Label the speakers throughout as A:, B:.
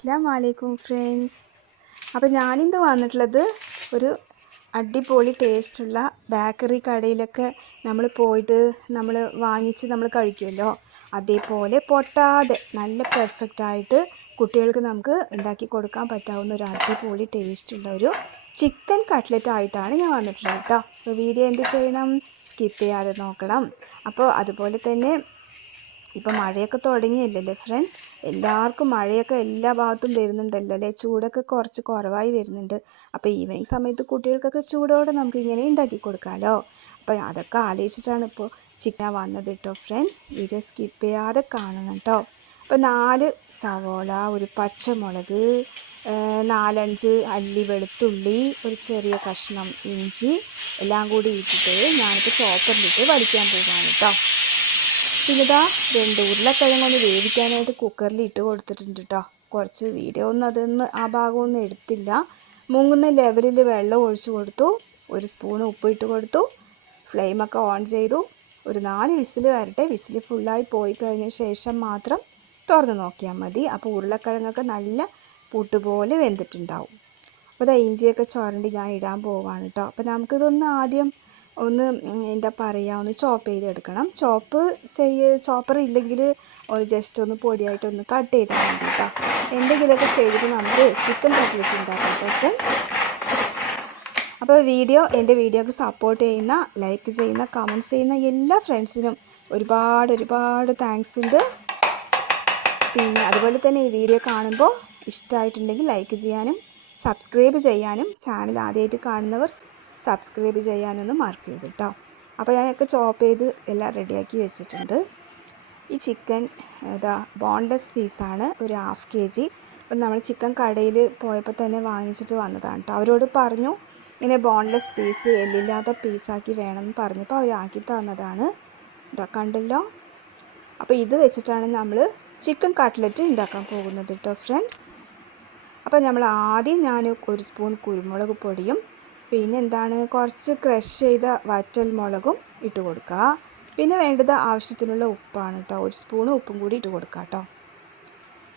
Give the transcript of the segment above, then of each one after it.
A: അസ്സാം വലൈക്കും ഫ്രണ്ട്സ്. അപ്പോൾ ഞാനിന്ന് വന്നിട്ടുള്ളത് ഒരു അടിപൊളി ടേസ്റ്റുള്ള ബേക്കറി കടയിലൊക്കെ നമ്മൾ പോയിട്ട് നമ്മൾ വാങ്ങിച്ച് നമ്മൾ കഴിക്കുമല്ലോ. അതേപോലെ പൊട്ടാതെ നല്ല പെർഫെക്റ്റ് ആയിട്ട് കുട്ടികൾക്ക് നമുക്ക് ഉണ്ടാക്കി കൊടുക്കാൻ പറ്റാവുന്ന ഒരു അടിപൊളി ടേസ്റ്റുള്ള ഒരു ചിക്കൻ കട്ട്ലറ്റ് ആയിട്ടാണ് ഞാൻ വന്നിട്ടുള്ളത് കേട്ടോ. അപ്പോൾ വീഡിയോ എന്ത് ചെയ്യണം? സ്കിപ്പ് ചെയ്യാതെ നോക്കണം. അപ്പോൾ അതുപോലെ തന്നെ ഇപ്പോൾ മഴയൊക്കെ തുടങ്ങിയല്ലേ ഫ്രണ്ട്സ്? എല്ലാവർക്കും മഴയൊക്കെ എല്ലാ ഭാഗത്തും വരുന്നുണ്ടല്ലോ അല്ലേ? ചൂടൊക്കെ കുറച്ച് കുറവായി വരുന്നുണ്ട്. അപ്പോൾ ഈവനിങ് സമയത്ത് കുട്ടികൾക്കൊക്കെ ചൂടോടെ നമുക്ക് ഇങ്ങനെ ഉണ്ടാക്കി കൊടുക്കാമല്ലോ അപ്പോൾ അതൊക്കെ ആലോചിച്ചിട്ടാണ് ഇപ്പോൾ ചിക്കൻ വന്നത് കേട്ടോ ഫ്രണ്ട്സ് വീഡിയോ സ്കിപ്പ് ചെയ്യാതെ കാണണം കേട്ടോ അപ്പോൾ നാല് സവോള ഒരു പച്ചമുളക് നാലഞ്ച് അല്ലി വെളുത്തുള്ളി ഒരു ചെറിയ കഷ്ണം ഇഞ്ചി എല്ലാം കൂടി ഇട്ടിട്ട് ഞാനിപ്പോൾ ചോപ്പറിലിട്ട് വലിക്കാൻ പോകാണ് കേട്ടോ പിന്നെ ഇതാ രണ്ട് ഉരുളക്കിഴങ്ങ് ഒന്ന് വേവിക്കാനായിട്ട് കുക്കറിൽ ഇട്ട് കൊടുത്തിട്ടുണ്ട് കേട്ടോ കുറച്ച് വീഡിയോ ഒന്നും അതൊന്നും ആ ഭാഗമൊന്നും എടുത്തില്ല. മുങ്ങുന്ന ലെവലിൽ വെള്ളം ഒഴിച്ച് കൊടുത്തു. ഒരു സ്പൂൺ ഉപ്പ് ഇട്ട് കൊടുത്തു. ഫ്ലെയിമൊക്കെ ഓൺ ചെയ്തു. ഒരു നാല് വിസിൽ വരട്ടെ. വിസിൽ ഫുള്ളായി പോയി കഴിഞ്ഞ ശേഷം മാത്രം തുറന്ന് നോക്കിയാൽ മതി. അപ്പോൾ ഉരുളക്കിഴങ്ങൊക്കെ നല്ല പുട്ടുപോലെ വെന്തിട്ടുണ്ടാവും. അപ്പോൾ ഇതാ ഇഞ്ചിയൊക്കെ ചുരണ്ടി ഞാൻ ഇടാൻ പോവാണ് കേട്ടോ അപ്പോൾ നമുക്കിതൊന്ന് ആദ്യം ഒന്ന് എന്താ പറയുക ഒന്ന് ചോപ്പ് ചെയ്തെടുക്കണം. ചോപ്പ് ചെയ്യ ചോപ്പർ ഇല്ലെങ്കിൽ ഒരു ജസ്റ്റ് ഒന്ന് പൊടിയായിട്ട് ഒന്ന് കട്ട് ചെയ്താൽ മതി കേട്ടോ എന്തെങ്കിലുമൊക്കെ ചെയ്തിട്ട് നമുക്ക് ചിക്കൻ കട്ട്ലറ്റ് ഉണ്ടാക്കാം കേട്ടോ ഫ്രണ്ട്സ് അപ്പോൾ വീഡിയോ എന്റെ വീഡിയോക്ക് സപ്പോർട്ട് ചെയ്യുന്ന ലൈക്ക് ചെയ്യുന്ന കമന്റ്സ് ചെയ്യുന്ന എല്ലാ ഫ്രണ്ട്സിനും ഒരുപാട് ഒരുപാട് താങ്ക്സ് ഉണ്ട്. പിന്നെ അതുപോലെ തന്നെ ഈ വീഡിയോ കാണുമ്പോൾ ഇഷ്ടമായിട്ടുണ്ടെങ്കിൽ ലൈക്ക് ചെയ്യാനും സബ്സ്ക്രൈബ് ചെയ്യാനും ചാനൽ ആദ്യമായിട്ട് കാണുന്നവർ സബ്സ്ക്രൈബ് ചെയ്യാനൊന്നും മാർക്ക് കേട്ടോ അപ്പോൾ ഞാനൊക്കെ ചോപ്പ് ചെയ്ത് എല്ലാം റെഡിയാക്കി വെച്ചിട്ടുണ്ട്. ഈ ചിക്കൻ ഇതാ ബോൺലെസ് പീസാണ് ഒരു ഹാഫ് കെ ജി അപ്പം നമ്മൾ ചിക്കൻ കടയിൽ പോയപ്പോൾ തന്നെ വാങ്ങിച്ചിട്ട് വന്നതാണ് കേട്ടോ അവരോട് പറഞ്ഞു ഇങ്ങനെ ബോൺലെസ് പീസ് എല്ലില്ലാത്ത പീസാക്കി വേണമെന്ന് പറഞ്ഞപ്പോൾ അവർ ആക്കി തന്നതാണ്. ഇതാ കണ്ടല്ലോ. അപ്പോൾ ഇത് വെച്ചിട്ടാണ് നമ്മൾ ചിക്കൻ കട്ട്ലറ്റ് ഉണ്ടാക്കാൻ പോകുന്നത് കേട്ടോ ഫ്രണ്ട്സ് അപ്പോൾ നമ്മൾ ആദ്യം ഞാൻ ഒരു സ്പൂൺ കുരുമുളക് പൊടിയും പിന്നെ എന്താണ് കുറച്ച് ക്രഷ് ചെയ്ത വറ്റൽ മുളകും ഇട്ട് കൊടുക്കുക പിന്നെ വേണ്ടത് ആവശ്യത്തിനുള്ള ഉപ്പാണ് കേട്ടോ ഒരു സ്പൂൺ ഉപ്പും കൂടി ഇട്ട് കൊടുക്കുക കേട്ടോ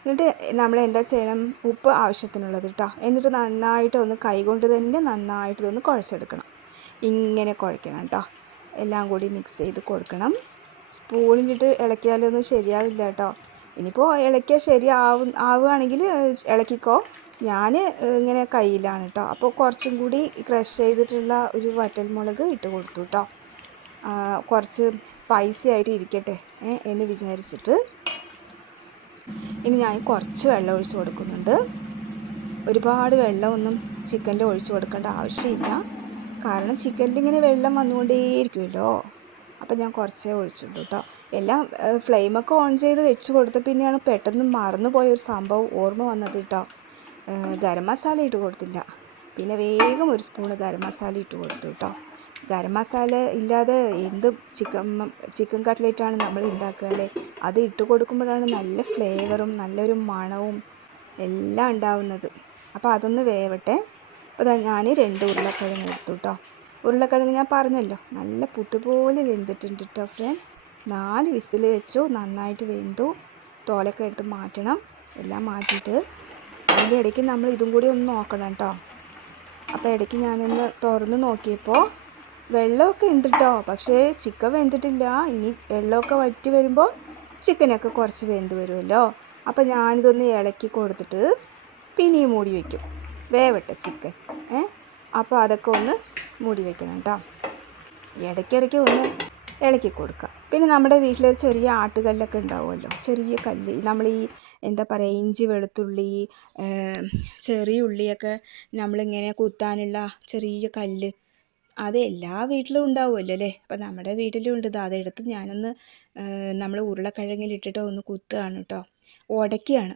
A: എന്നിട്ട് നമ്മൾ എന്താ ചെയ്യണം? ഉപ്പ് ആവശ്യത്തിനുള്ളത് കേട്ടോ എന്നിട്ട് നന്നായിട്ട് ഒന്ന് കൈകൊണ്ട് തന്നെ നന്നായിട്ട് ഇതൊന്ന് കുഴച്ചെടുക്കണം. ഇങ്ങനെ കുഴക്കണം കേട്ടോ എല്ലാം കൂടി മിക്സ് ചെയ്ത് കൊടുക്കണം. സ്പൂണിലിട്ട് ഇളക്കിയാലൊന്നും ശരിയാവില്ല കേട്ടോ ഇനിയിപ്പോൾ ഇളക്കിയാൽ ശരിയാവും ആവുകയാണെങ്കിൽ ഇളക്കിക്കോ. ഞാൻ ഇങ്ങനെ കയ്യിലാണ് കേട്ടോ അപ്പോൾ കുറച്ചും കൂടി ക്രഷ് ചെയ്തിട്ടുള്ള ഒരു വറ്റൽമുളക് ഇട്ട് കൊടുത്തു കേട്ടോ കുറച്ച് സ്പൈസി ആയിട്ട് ഇരിക്കട്ടെ എന്ന് വിചാരിച്ചിട്ട്. ഇനി ഞാൻ കുറച്ച് വെള്ളം ഒഴിച്ച് കൊടുക്കുന്നുണ്ട്. ഒരുപാട് വെള്ളമൊന്നും ചിക്കനിൽ ഒഴിച്ച് കൊടുക്കേണ്ട ആവശ്യമില്ല. കാരണം ചിക്കനിൽ ഇങ്ങനെ വെള്ളം വന്നുകൊണ്ടേയിരിക്കുമല്ലോ അപ്പം ഞാൻ കുറച്ചേ ഒഴിച്ചിട്ടു കേട്ടോ എല്ലാം ഫ്ലെയിമൊക്കെ ഓൺ ചെയ്ത് വെച്ച് കൊടുത്ത പിന്നെയാണ് പെട്ടെന്ന് മറന്നു പോയ ഒരു സംഭവം ഓർമ്മ വന്നത് കേട്ടോ ഗരം മസാല ഇട്ട് കൊടുത്തില്ല. പിന്നെ വേഗം ഒരു സ്പൂണ് ഗരം മസാല ഇട്ട് കൊടുത്തു കേട്ടോ ഗരം മസാല ഇല്ലാതെ എന്ത് ചിക്കൻ ചിക്കൻ കട്ട്ലേറ്റാണ് നമ്മൾ ഉണ്ടാക്കുക അല്ലേ? അത് ഇട്ട് കൊടുക്കുമ്പോഴാണ് നല്ല ഫ്ലേവറും നല്ലൊരു മണവും എല്ലാം ഉണ്ടാവുന്നത്. അപ്പോൾ അതൊന്ന് വേവട്ടെ. അപ്പോൾ ഞാൻ രണ്ട് ഉരുളക്കിഴങ്ങ് എടുത്തു കേട്ടോ ഉരുളക്കിഴങ്ങ് ഞാൻ പറഞ്ഞല്ലോ നല്ല പുട്ടുപോലെ വെന്തിട്ടുണ്ട് കേട്ടോ ഫ്രണ്ട്സ് നാല് വിസിൽ വെച്ചു നന്നായിട്ട് വെന്തു. തോലൊക്കെ എടുത്ത് മാറ്റണം. എല്ലാം മാറ്റിയിട്ട് അതിന്റെ ഇടയ്ക്ക് നമ്മൾ ഇതും കൂടി ഒന്ന് നോക്കണം കേട്ടോ. അപ്പോൾ ഇടയ്ക്ക് ഞാനൊന്ന് തുറന്ന് നോക്കിയപ്പോൾ വെള്ളമൊക്കെ ഉണ്ട് കേട്ടോ. പക്ഷേ ചിക്കൻ വെന്തിട്ടില്ല. ഇനി വെള്ളമൊക്കെ വറ്റി വരുമ്പോൾ ചിക്കനൊക്കെ കുറച്ച് വെന്ത് വരുമല്ലോ. അപ്പോൾ ഞാനിതൊന്ന് ഇളക്കി കൊടുത്തിട്ട് പിന്നെയും മൂടി വയ്ക്കും. വേവട്ടെ ചിക്കൻ. ഏ? അപ്പോൾ അതൊക്കെ ഒന്ന് മൂടി വയ്ക്കണം കേട്ടോ. ഇടയ്ക്കിടയ്ക്ക് ഒന്ന് ഇളക്കി കൊടുക്കുക. പിന്നെ നമ്മുടെ വീട്ടിലൊരു ചെറിയ ആട്ടുകല്ലൊക്കെ ഉണ്ടാവുമല്ലോ. ചെറിയ കല്ല് നമ്മൾ ഈ എന്താ പറയുക ഇഞ്ചി വെളുത്തുള്ളി ചെറിയ ഉള്ളിയൊക്കെ നമ്മളിങ്ങനെ കുത്താനുള്ള ചെറിയ കല്ല് അത് എല്ലാ വീട്ടിലും ഉണ്ടാവുമല്ലോ അല്ലേ? അപ്പം നമ്മുടെ വീട്ടിലും ഉണ്ട്. ഇത് അതെടുത്ത് ഞാനൊന്ന് നമ്മൾ ഉരുളക്കിഴങ്ങിലിട്ടിട്ട് ഒന്ന് കുത്തുകയാണ് കേട്ടോ ഉടയ്ക്കുകയാണ്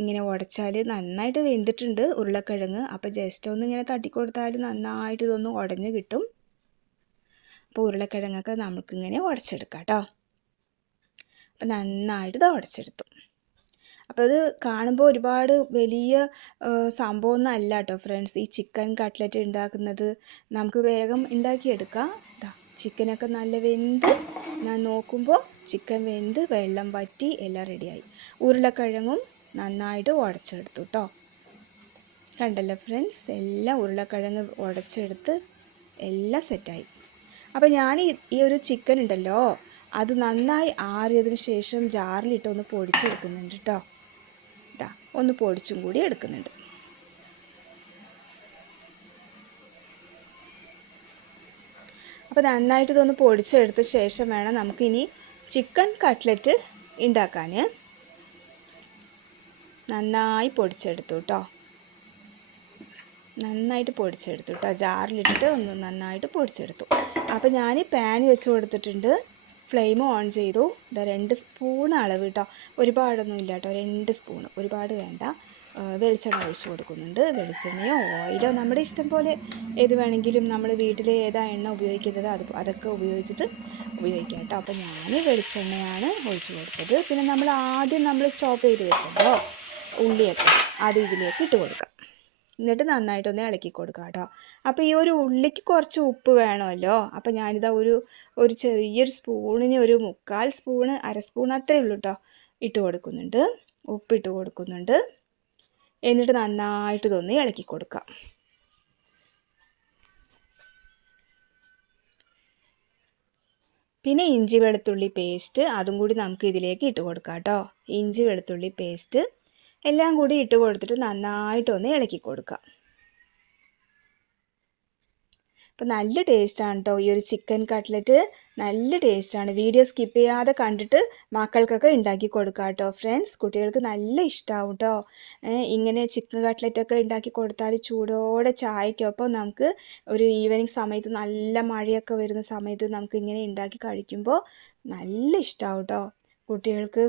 A: ഇങ്ങനെ ഉടച്ചാൽ നന്നായിട്ട് വെന്തിട്ടുണ്ട് ഉരുളക്കിഴങ്ങ്. അപ്പോൾ ജസ്റ്റ് ഒന്ന് ഇങ്ങനെ തട്ടിക്കൊടുത്താൽ നന്നായിട്ട് ഇതൊന്ന് ഉടഞ്ഞ് കിട്ടും. അപ്പോൾ ഉരുളക്കിഴങ്ങൊക്കെ നമുക്കിങ്ങനെ ഉടച്ചെടുക്കാം കേട്ടോ. അപ്പം നന്നായിട്ട് ഇത് ഉടച്ചെടുത്തു. അപ്പോൾ ഇത് കാണുമ്പോൾ ഒരുപാട് വലിയ സംഭവമൊന്നും അല്ല കേട്ടോ ഫ്രണ്ട്സ്. ഈ ചിക്കൻ കട്ട്ലറ്റ് ഉണ്ടാക്കുന്നത് നമുക്ക് വേഗം ഉണ്ടാക്കിയെടുക്കാം. ദാ ചിക്കനൊക്കെ നല്ല വെന്ത് ഞാൻ നോക്കുമ്പോൾ ചിക്കൻ വെന്ത് വെള്ളം വറ്റി എല്ലാം റെഡിയായി. ഉരുളക്കിഴങ്ങും നന്നായിട്ട് ഉടച്ചെടുത്തു കേട്ടോ. കണ്ടല്ലോ ഫ്രണ്ട്സ് എല്ലാം ഉരുളക്കിഴങ്ങ് ഉടച്ചെടുത്ത് എല്ലാം സെറ്റായി. അപ്പോൾ ഞാൻ ഈ ഒരു ചിക്കൻ ഉണ്ടല്ലോ അത് നന്നായി ആറിയതിന് ശേഷം ജാറിലിട്ട് ഒന്ന് പൊടിച്ചെടുക്കുന്നുണ്ട് കേട്ടോ ഇതാ ഒന്ന് പൊടിച്ചും കൂടി എടുക്കുന്നുണ്ട്. അപ്പോൾ നന്നായിട്ട് ഇതൊന്ന് പൊടിച്ചെടുത്ത ശേഷം വേണം നമുക്കിനി ചിക്കൻ കട്ട്ലറ്റ് ഉണ്ടാക്കാൻ നന്നായി പൊടിച്ചെടുത്തു കേട്ടോ നന്നായിട്ട് പൊടിച്ചെടുത്തു കേട്ടോ. ജാറിലിട്ടിട്ട് ഒന്ന് നന്നായിട്ട് പൊടിച്ചെടുത്തു. അപ്പോൾ ഞാൻ പാൻ വെച്ച് കൊടുത്തിട്ടുണ്ട്. ഫ്ലെയിം ഓൺ ചെയ്തു. ഇതാ രണ്ട് സ്പൂൺ അളവ് കേട്ടോ. ഒരുപാടൊന്നും ഇല്ല കേട്ടോ. രണ്ട് സ്പൂൺ. ഒരുപാട് വേണ്ട. വെളിച്ചെണ്ണ ഒഴിച്ച് കൊടുക്കുന്നുണ്ട്. വെളിച്ചെണ്ണയോ ഓയിലോ നമ്മുടെ ഇഷ്ടം പോലെ ഏത് വേണമെങ്കിലും നമ്മൾ വീട്ടിൽ ഏതാ എണ്ണ ഉപയോഗിക്കുന്നത് അത് അതൊക്കെ ഉപയോഗിച്ചിട്ട് ഉപയോഗിക്കാം കേട്ടോ. അപ്പോൾ ഞാൻ വെളിച്ചെണ്ണയാണ് ഒഴിച്ച് കൊടുത്തത്. പിന്നെ നമ്മൾ ആദ്യം നമ്മൾ ചോപ്പ് ചെയ്ത് വെച്ചതോ ഉള്ളിയൊക്കെ. അത് ഇതിലേക്ക് ഇട്ട് കൊടുക്കാം. എന്നിട്ട് നന്നായിട്ടൊന്ന് ഇളക്കി കൊടുക്കുക കേട്ടോ. അപ്പോൾ ഈ ഒരു ഉള്ളിക്ക് കുറച്ച് ഉപ്പ് വേണമല്ലോ. അപ്പോൾ ഞാനിതാ ഒരു ഒരു ചെറിയൊരു സ്പൂണിന് ഒരു മുക്കാൽ സ്പൂണ് അര സ്പൂൺ അത്രയേ ഉള്ളൂ കേട്ടോ ഇട്ട് കൊടുക്കുന്നുണ്ട്. ഉപ്പിട്ട് കൊടുക്കുന്നുണ്ട്. എന്നിട്ട് നന്നായിട്ട് ഇതൊന്ന് ഇളക്കി കൊടുക്കുക. പിന്നെ ഇഞ്ചി വെളുത്തുള്ളി പേസ്റ്റ് അതും കൂടി നമുക്ക് ഇതിലേക്ക് ഇട്ട് കൊടുക്കാം കേട്ടോ. ഇഞ്ചി വെളുത്തുള്ളി പേസ്റ്റ് എല്ലാം കൂടി ഇട്ട് കൊടുത്തിട്ട് നന്നായിട്ടൊന്ന് ഇളക്കി കൊടുക്കുക. അപ്പോൾ നല്ല ടേസ്റ്റാണ് കേട്ടോ ഈ ഒരു ചിക്കൻ കട്ട്ലറ്റ് നല്ല ടേസ്റ്റാണ് വീഡിയോ സ്കിപ്പ് ചെയ്യാതെ കണ്ടിട്ട് മക്കൾക്കൊക്കെ ഉണ്ടാക്കി കൊടുക്കാം കേട്ടോ ഫ്രണ്ട്സ് കുട്ടികൾക്ക് നല്ല ഇഷ്ടമാവും കേട്ടോ ഇങ്ങനെ ചിക്കൻ കട്ട്ലറ്റൊക്കെ ഉണ്ടാക്കി കൊടുത്താൽ ചൂടോടെ ചായക്കൊപ്പം നമുക്ക് ഒരു ഈവനിങ് സമയത്ത് നല്ല മഴയൊക്കെ വരുന്ന സമയത്ത് നമുക്ക് ഇങ്ങനെ ഉണ്ടാക്കി കഴിക്കുമ്പോൾ നല്ല ഇഷ്ടമാവും കേട്ടോ കുട്ടികൾക്ക്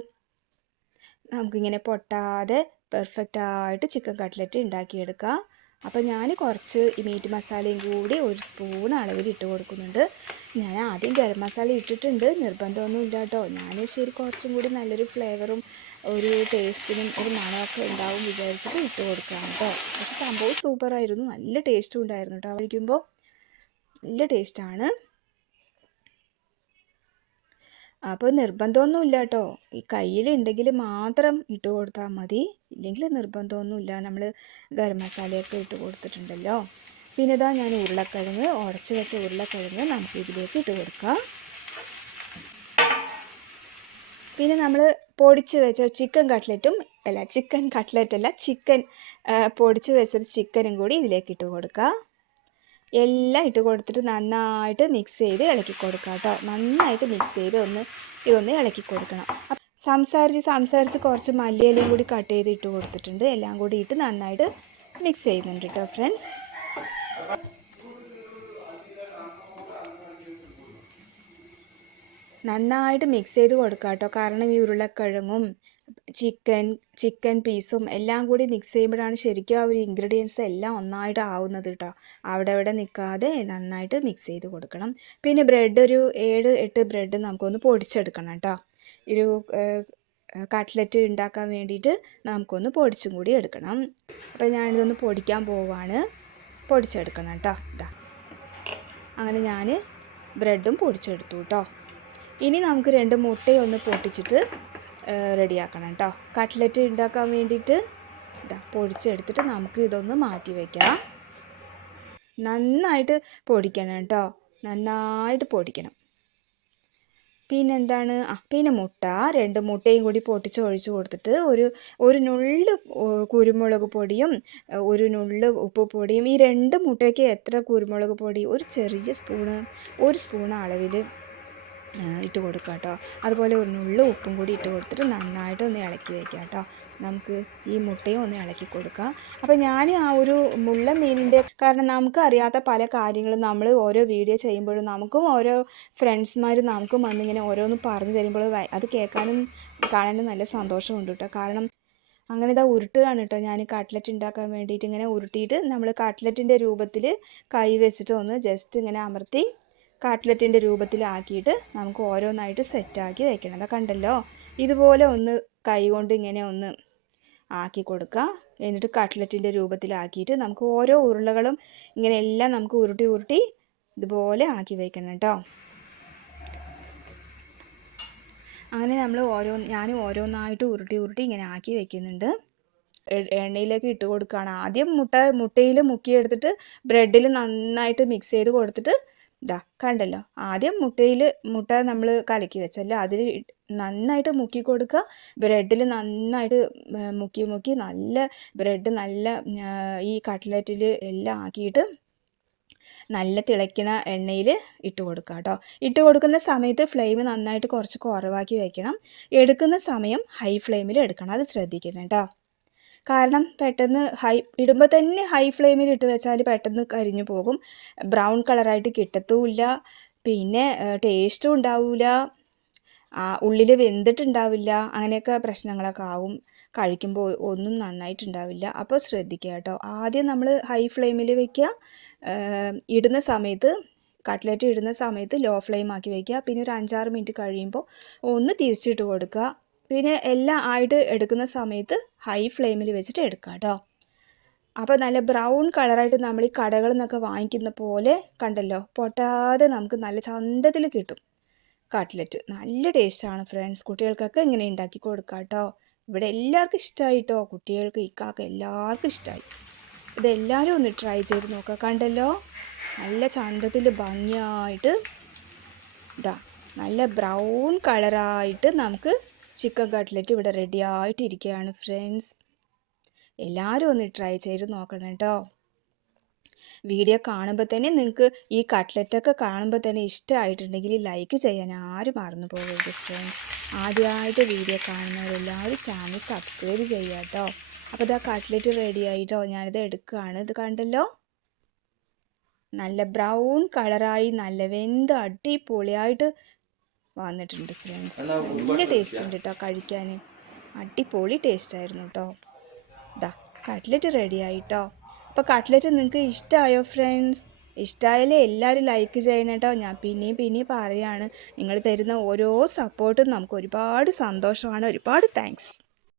A: നമുക്കിങ്ങനെ പൊട്ടാതെ പെർഫെക്റ്റ് ആയിട്ട് ചിക്കൻ കട്ട്ലറ്റ് ഉണ്ടാക്കിയെടുക്കാം. അപ്പോൾ ഞാൻ കുറച്ച് മീറ്റ് മസാലയും കൂടി ഒരു സ്പൂൺ അളവിൽ ഇട്ട് കൊടുക്കുന്നുണ്ട്. ഞാൻ ആദ്യം ഗരം മസാല ഇട്ടിട്ടുണ്ട്. നിർബന്ധമൊന്നും ഇല്ല കേട്ടോ. ഞാൻ ശരി കുറച്ചും കൂടി നല്ലൊരു ഫ്ലേവറും ഒരു ടേസ്റ്റിനും ഒരു മണമൊക്കെ ഉണ്ടാവും വിചാരിച്ചിട്ട് ഇട്ട് കൊടുക്കാം കേട്ടോ. പക്ഷെ സംഭവം സൂപ്പറായിരുന്നു. നല്ല ടേസ്റ്റും ഉണ്ടായിരുന്നു കേട്ടോ. കഴിക്കുമ്പോൾ നല്ല ടേസ്റ്റാണ്. അപ്പോൾ നിർബന്ധമൊന്നുമില്ല കേട്ടോ. ഈ കയ്യിലുണ്ടെങ്കിൽ മാത്രം ഇട്ട് കൊടുത്താൽ മതി. ഇല്ലെങ്കിൽ നിർബന്ധമൊന്നുമില്ല നമ്മൾ ഗരം മസാലയൊക്കെ ഇട്ട് കൊടുത്തിട്ടുണ്ടല്ലോ. പിന്നെ ഇതാ ഞാൻ ഉരുളക്കിഴങ്ങ് ഉടച്ച് വെച്ച ഉരുളക്കിഴങ്ങ് നമുക്ക് ഇതിലേക്ക് ഇട്ട് കൊടുക്കാം. പിന്നെ നമ്മൾ പൊടിച്ച് വെച്ച ചിക്കൻ കട്ട്ലറ്റും അല്ല ചിക്കൻ കട്ട്ലറ്റ് അല്ല ചിക്കൻ പൊടിച്ച് വെച്ചൊരു ചിക്കനും കൂടി ഇതിലേക്ക് ഇട്ട് കൊടുക്കുക എല്ലാം ഇട്ട് കൊടുത്തിട്ട് നന്നായിട്ട് മിക്സ് ചെയ്ത് ഇളക്കി കൊടുക്കുക കേട്ടോ. നന്നായിട്ട് മിക്സ് ചെയ്ത് ഒന്ന് ഇതൊന്ന് ഇളക്കി കൊടുക്കണം. സംസാരിച്ച് സംസാരിച്ച് കുറച്ച് മല്ലിയിലയും കൂടി കട്ട് ചെയ്ത് ഇട്ട് കൊടുത്തിട്ടുണ്ട്. എല്ലാം കൂടി ഇട്ട് നന്നായിട്ട് മിക്സ് ചെയ്യുന്നുണ്ട് കേട്ടോ ഫ്രണ്ട്സ് നന്നായിട്ട് മിക്സ് ചെയ്ത് കൊടുക്കുക കേട്ടോ. കാരണം ഈ ഉരുളക്കിഴങ്ങും ചിക്കൻ ചിക്കൻ പീസും എല്ലാം കൂടി മിക്സ് ചെയ്യുമ്പോഴാണ് ശരിക്കും ആ ഒരു ഇൻഗ്രീഡിയൻസ് എല്ലാം ഒന്നായിട്ട് ആവുന്നത് കേട്ടോ അവിടെ അവിടെ നിൽക്കാതെ നന്നായിട്ട് മിക്സ് ചെയ്ത് കൊടുക്കണം. പിന്നെ ബ്രെഡ് ഒരു ഏഴ് എട്ട് ബ്രെഡ് നമുക്കൊന്ന് പൊടിച്ചെടുക്കണം കേട്ടോ ഒരു കട്ട്ലറ്റ് ഉണ്ടാക്കാൻ വേണ്ടിയിട്ട് നമുക്കൊന്ന് പൊടിച്ചും കൂടി എടുക്കണം. അപ്പോൾ ഞാനിതൊന്ന് പൊടിക്കാൻ പോവാണ്. പൊടിച്ചെടുക്കണം കേട്ടോ ഇതാ അങ്ങനെ ഞാൻ ബ്രെഡും പൊടിച്ചെടുത്തു കേട്ടോ ഇനി നമുക്ക് രണ്ട് മുട്ടയൊന്ന് പൊട്ടിച്ചിട്ട് റെഡിയാക്കണം കേട്ടോ. കട്ട്ലറ്റ് ഉണ്ടാക്കാൻ വേണ്ടിയിട്ട് ഇതാ പൊടിച്ചെടുത്തിട്ട് നമുക്ക് ഇതൊന്ന് മാറ്റി വയ്ക്കാം നന്നായിട്ട് പൊടിക്കണം കേട്ടോ. നന്നായിട്ട് പൊടിക്കണം. പിന്നെന്താണ്? ആ പിന്നെ മുട്ട. രണ്ട് മുട്ടയും കൂടി പൊട്ടിച്ച് ഒഴിച്ച് കൊടുത്തിട്ട് ഒരു ഒരു നുള്ളു കുരുമുളക് പൊടിയും ഒരു നുള്ള് ഉപ്പ് പൊടിയും ഈ രണ്ട് മുട്ടയ്ക്ക് എത്ര കുരുമുളക് പൊടി? ഒരു ചെറിയ സ്പൂണ് ഒരു സ്പൂൺ അളവിൽ ഇട്ട് കൊടുക്കുക കേട്ടോ. അതുപോലെ ഒരു നുള്ളു ഉപ്പും കൂടി ഇട്ട് കൊടുത്തിട്ട് നന്നായിട്ട് ഒന്ന് ഇളക്കി വയ്ക്കാം കേട്ടോ. നമുക്ക് ഈ മുട്ടയും ഒന്ന് ഇളക്കി കൊടുക്കാം. അപ്പോൾ ഞാൻ ആ ഒരു മുള്ള മീനിന്റെ കാരണം നമുക്ക് അറിയാത്ത പല കാര്യങ്ങളും നമ്മൾ ഓരോ വീഡിയോ ചെയ്യുമ്പോഴും നമുക്കും ഓരോ ഫ്രണ്ട്സ്മാർ നമുക്കും വന്നിങ്ങനെ ഓരോന്ന് പറഞ്ഞു തരുമ്പോൾ അത് കേൾക്കാനും കാണാനും നല്ല സന്തോഷമുണ്ട് കേട്ടോ. കാരണം അങ്ങനെ ഇതാ ഉരുട്ടുകയാണ് കേട്ടോ. ഞാൻ കട്ട്ലറ്റ് ഉണ്ടാക്കാൻ വേണ്ടിയിട്ട് ഇങ്ങനെ ഉരുട്ടിയിട്ട് നമ്മൾ കട്ട്ലറ്റിന്റെ രൂപത്തിൽ കൈ വെച്ചിട്ട് ഒന്ന് ജസ്റ്റ് ഇങ്ങനെ അമർത്തി കട്ട്ലറ്റിന്റെ രൂപത്തിലാക്കിയിട്ട് നമുക്ക് ഓരോന്നായിട്ട് സെറ്റാക്കി വയ്ക്കണം അതൊക്കെ കണ്ടല്ലോ? ഇതുപോലെ ഒന്ന് കൈ കൊണ്ട് ഇങ്ങനെ ഒന്ന് ആക്കി കൊടുക്കുക. എന്നിട്ട് കട്ട്ലറ്റിന്റെ രൂപത്തിലാക്കിയിട്ട് നമുക്ക് ഓരോ ഉരുളകളും ഇങ്ങനെ എല്ലാം നമുക്ക് ഉരുട്ടി ഉരുട്ടി ഇതുപോലെ ആക്കി വയ്ക്കണം കേട്ടോ. അങ്ങനെ നമ്മൾ ഓരോ ഞാൻ ഓരോന്നായിട്ട് ഉരുട്ടി ഉരുട്ടി ഇങ്ങനെ ആക്കി വെക്കുന്നുണ്ട്. എണ്ണയിലേക്ക് ഇട്ട് കൊടുക്കുകയാണ്. ആദ്യം മുട്ട മുട്ടയിൽ മുക്കിയെടുത്തിട്ട് ബ്രെഡിൽ നന്നായിട്ട് മിക്സ് ചെയ്ത് കൊടുത്തിട്ട് ഇതാ കണ്ടല്ലോ. ആദ്യം മുട്ടയിൽ മുട്ട നമ്മൾ കലക്കി വെച്ചല്ലോ അതിൽ നന്നായിട്ട് മുക്കി കൊടുക്കുക. ബ്രെഡിൽ നന്നായിട്ട് മുക്കി മുക്കി നല്ല ബ്രെഡ് നല്ല ഈ കട്ട്ലറ്റിൽ എല്ലാം ആക്കിയിട്ട് നല്ല തിളയ്ക്കുന്ന എണ്ണയിൽ ഇട്ട് കൊടുക്കുക കേട്ടോ. ഇട്ട് കൊടുക്കുന്ന സമയത്ത് ഫ്ലെയിം നന്നായിട്ട് കുറച്ച് കുറവാക്കി വയ്ക്കണം എടുക്കുന്ന സമയം ഹൈ ഫ്ലെയിമിൽ എടുക്കണം. അത് ശ്രദ്ധിക്കണം കേട്ടോ. കാരണം പെട്ടെന്ന് ഹൈ ഇടുമ്പോൾ തന്നെ ഹൈ ഫ്ലെയിമിൽ ഇട്ട് വെച്ചാൽ പെട്ടെന്ന് കരിഞ്ഞു പോകും. ബ്രൗൺ കളറായിട്ട് കിട്ടത്തുമില്ല. പിന്നെ ടേസ്റ്റും ഉണ്ടാവില്ല ഉള്ളിൽ വെന്തിട്ടുണ്ടാവില്ല. അങ്ങനെയൊക്കെ പ്രശ്നങ്ങളൊക്കെ ആവും. കഴിക്കുമ്പോൾ ഒന്നും നന്നായിട്ടുണ്ടാവില്ല. അപ്പോൾ ശ്രദ്ധിക്കുക കേട്ടോ. ആദ്യം നമ്മൾ ഹൈ ഫ്ലെയിമിൽ വെക്കുക. ഇടുന്ന സമയത്ത് കട്ട്ലറ്റ് ഇടുന്ന സമയത്ത് ലോ ഫ്ലെയിം ആക്കി വയ്ക്കുക പിന്നെ ഒരു അഞ്ചാറ് മിനിറ്റ് കഴിയുമ്പോൾ ഒന്ന് തിരിച്ചിട്ട് കൊടുക്കുക. പിന്നെ എല്ലാം ആയിട്ട് എടുക്കുന്ന സമയത്ത് ഹൈ ഫ്ലെയിമിൽ വെച്ചിട്ട് എടുക്കുക കേട്ടോ അപ്പോൾ നല്ല ബ്രൗൺ കളറായിട്ട് നമ്മൾ ഈ കടകളിൽ നിന്നൊക്കെ വാങ്ങിക്കുന്ന പോലെ കണ്ടല്ലോ പൊട്ടാതെ നമുക്ക് നല്ല ചന്തത്തിൽ കിട്ടും. കട്ട്ലറ്റ് നല്ല ടേസ്റ്റാണ് ഫ്രണ്ട്സ് കുട്ടികൾക്കൊക്കെ ഇങ്ങനെ ഉണ്ടാക്കി കൊടുക്കാം കേട്ടോ ഇവിടെ എല്ലാവർക്കും ഇഷ്ടമായി കേട്ടോ കുട്ടികൾക്ക് ഇക്കാക്ക് എല്ലാവർക്കും ഇഷ്ടമായി ഇതെല്ലാവരും ഒന്ന് ട്രൈ ചെയ്ത് നോക്കുക കണ്ടല്ലോ? നല്ല ചന്തത്തിൽ ഭംഗിയായിട്ട് ഇതാ നല്ല ബ്രൗൺ കളറായിട്ട് നമുക്ക് ചിക്കൻ കട്ട്ലറ്റ് ഇവിടെ റെഡി ആയിട്ടിരിക്കുകയാണ് ഫ്രണ്ട്സ് എല്ലാവരും ഒന്ന് ട്രൈ ചെയ്ത് നോക്കണം കേട്ടോ വീഡിയോ കാണുമ്പോൾ തന്നെ നിങ്ങൾക്ക് ഈ കട്ട്ലറ്റൊക്കെ കാണുമ്പോൾ തന്നെ ഇഷ്ടമായിട്ടുണ്ടെങ്കിൽ ലൈക്ക് ചെയ്യാൻ ആരും മറന്നു പോകരുത് ഫ്രണ്ട്സ് ആദ്യമായിട്ട് വീഡിയോ കാണുന്നവരെല്ലാവരും ചാനൽ സബ്സ്ക്രൈബ് ചെയ്യുക കേട്ടോ അപ്പോൾ ഇതാ കട്ട്ലറ്റ് റെഡി ആയിട്ടോ? ഞാനിത് എടുക്കുകയാണ്. ഇത് കണ്ടല്ലോ? നല്ല ബ്രൗൺ കളറായി നല്ല വെന്ത് അടിപൊളിയായിട്ട് വന്നിട്ടുണ്ട് ഫ്രണ്ട്സ് നല്ല ടേസ്റ്റ് ഉണ്ട് കേട്ടോ കഴിക്കാൻ അടിപൊളി ടേസ്റ്റ് ആയിരുന്നു കേട്ടോ ഇതാ കട്ട്ലറ്റ് റെഡി ആയിട്ടോ. അപ്പോൾ കട്ട്ലറ്റ് നിങ്ങൾക്ക് ഇഷ്ടമായോ ഫ്രണ്ട്സ് ഇഷ്ടമായാലേ എല്ലാവരും ലൈക്ക് ചെയ്യണം കേട്ടോ ഞാൻ പിന്നെയും പിന്നെയും പറയുകയാണ് നിങ്ങൾ തരുന്ന ഓരോ സപ്പോർട്ടും നമുക്ക് ഒരുപാട് സന്തോഷമാണ്. ഒരുപാട് താങ്ക്സ്